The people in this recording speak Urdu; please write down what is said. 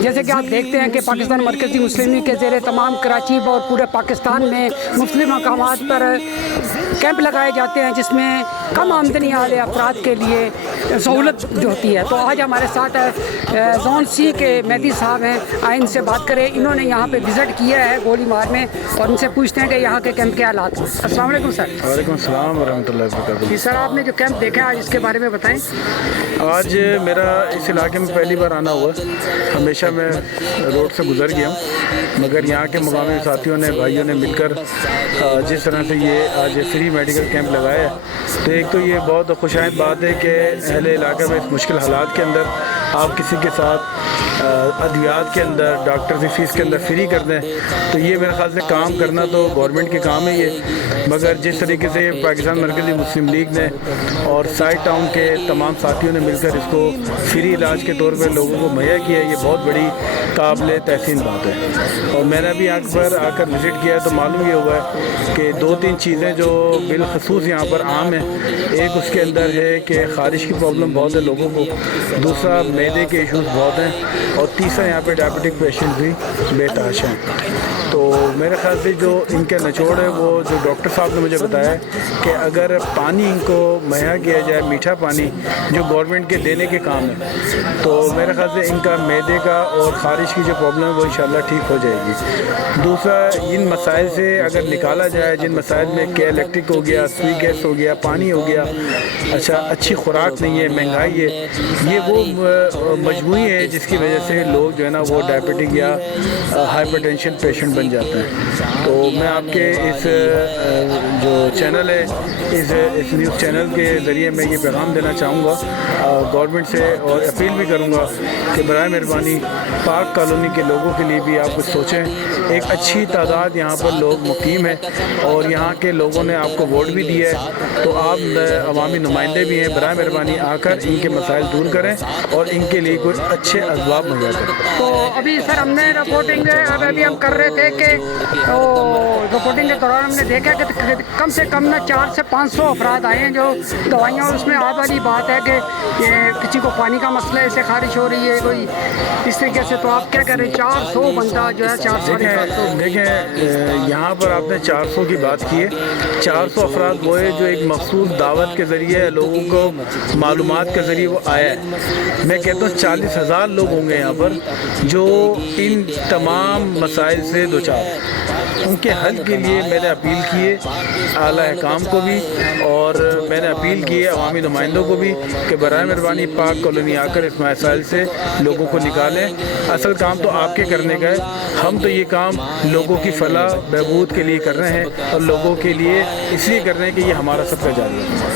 جیسے کہ آپ دیکھتے ہیں کہ پاکستان مرکزی مسلم لیگ کے زیر تمام کراچی اور پورے پاکستان میں مختلف مقامات پر کیمپ لگائے جاتے ہیں جس میں کم آمدنی والے افراد کے لیے سہولت جو ہوتی ہے. تو آج ہمارے ساتھ زون سی کے مہدی صاحب ہیں, آئیں ان سے بات کریں. انہوں نے یہاں پہ وزٹ کیا ہے گولی مار میں, اور ان سے پوچھتے ہیں کہ یہاں کے کیمپ کے حالات ہیں. السلام علیکم سر. وعلیکم السلام ورحمۃ اللہ وبرکاتہ. جی سر, آپ نے جو کیمپ دیکھا آج اس کے بارے میں بتائیں. آج میرا اس علاقے میں پہلی بار آنا ہوا. ہمیشہ میں روڈ سے گزر گیا ہوں, مگر یہاں کے مقامی ساتھیوں نے, بھائیوں نے مل کر جس طرح سے یہ آج فری میڈیکل کیمپ لگایا ہے, تو ایک تو یہ بہت خوش آئند بات ہے کہ اہل علاقہ میں اس مشکل حالات کے اندر آپ کسی کے ساتھ ادویات کے اندر, ڈاکٹر کی فیس کے اندر فری کر دیں, تو یہ میرے خیال سے کام کرنا تو گورنمنٹ کے کام ہے یہ. مگر جس طریقے سے پاکستان مرکزی مسلم لیگ نے اور سائڈ ٹاؤن کے تمام ساتھیوں نے مل کر اس کو فری علاج کے طور پر لوگوں کو مہیا کیا ہے, یہ بہت بڑی قابل تحسین بات ہے. اور میں نے بھی آ کر وزٹ کیا ہے تو معلوم یہ ہوا ہے کہ 2-3 چیزیں جو بالخصوص یہاں پر عام ہیں. ایک اس کے اندر ہے کہ خارش کی پرابلم بہت ہے لوگوں کو, دوسرا معدے کے ایشوز بہت ہیں, اور تیسرا یہاں پہ ڈائبٹک پیشنٹ بھی بے تحاشا ہیں. تو میرے خیال سے جو ان کے نچوڑ ہے وہ جو ڈاکٹر صاحب نے مجھے بتایا کہ اگر پانی ان کو مہیا کیا جائے, میٹھا پانی جو گورنمنٹ کے دینے کے کام ہے, تو میرے خیال سے ان کا معدے کا اور خارش کی جو پرابلم ہے وہ انشاءاللہ ٹھیک ہو جائے گی. دوسرا, ان مسائل سے اگر نکالا جائے, جن مسائل میں کہ الیکٹرک ہو گیا, سوئی گیس ہو گیا, پانی ہو گیا, اچھی خوراک نہیں ہے, مہنگائی ہے, یہ وہ مجموعی ہے جس کی وجہ سے لوگ جو ہے نا وہ ڈائبٹک یا ہائپر ٹینشن پیشنٹ بن جاتے ہیں. تو میں آپ کے اس جو چینل ہے, اس نیوز چینل کے ذریعے میں یہ پیغام دینا چاہوں گا گورنمنٹ سے, اور اپیل بھی کروں گا کہ برائے مہربانی پاک کالونی کے لوگوں کے لیے بھی آپ کچھ سوچیں. ایک اچھی تعداد یہاں پر لوگ مقیم ہیں, اور یہاں کے لوگوں نے آپ کو ووٹ بھی دیا ہے, تو آپ عوامی نمائندے بھی ہیں. برائے مہربانی آ کر ان کے مسائل دور کریں اور ان کے لیے کچھ اچھے اسباب مہیا کریں. تو ابھی سر ہم نے رپورٹنگ ابھی ہم کر رہے تھے کہ رپورٹنگ کے دوران ہم نے دیکھا کہ کم سے کم 400 سے 500 افراد آئے ہیں جو دوائیاں, اور اس میں آپ والی بات ہے کہ کسی کو پانی کا مسئلہ ہے, اسے خارش ہو رہی ہے کوئی اس طریقے سے. تو آپ کیا کہہ رہے ہیں 400 بندہ جو ہے 400 دیکھیں یہاں پر آپ نے 400 کی بات کی ہے. 400 افراد وہ ہے جو ایک مخصوص دعوت کے ذریعے لوگوں کو معلومات کے ذریعے وہ آیا ہے. میں کہتا ہوں 40,000 لوگ ہوں گے یہاں پر جو ان تمام مسائل سے دوچار ہیں. ان کے حل کے لیے میں نے اپیل کی ہے اعلیٰ حکام کو بھی, اور میں نے اپیل کی ہے عوامی نمائندوں کو بھی کہ برائے مہربانی پاک کالونی آ کر اس مسائل سے لوگوں کو نکالیں. اصل کام تو آپ کے کرنے کا ہے, ہم تو یہ کام لوگوں کی فلاح بہبود کے لیے کر رہے ہیں, اور لوگوں کے لیے اس لیے کر رہے ہیں کہ یہ ہمارا سب کا جاری ہے.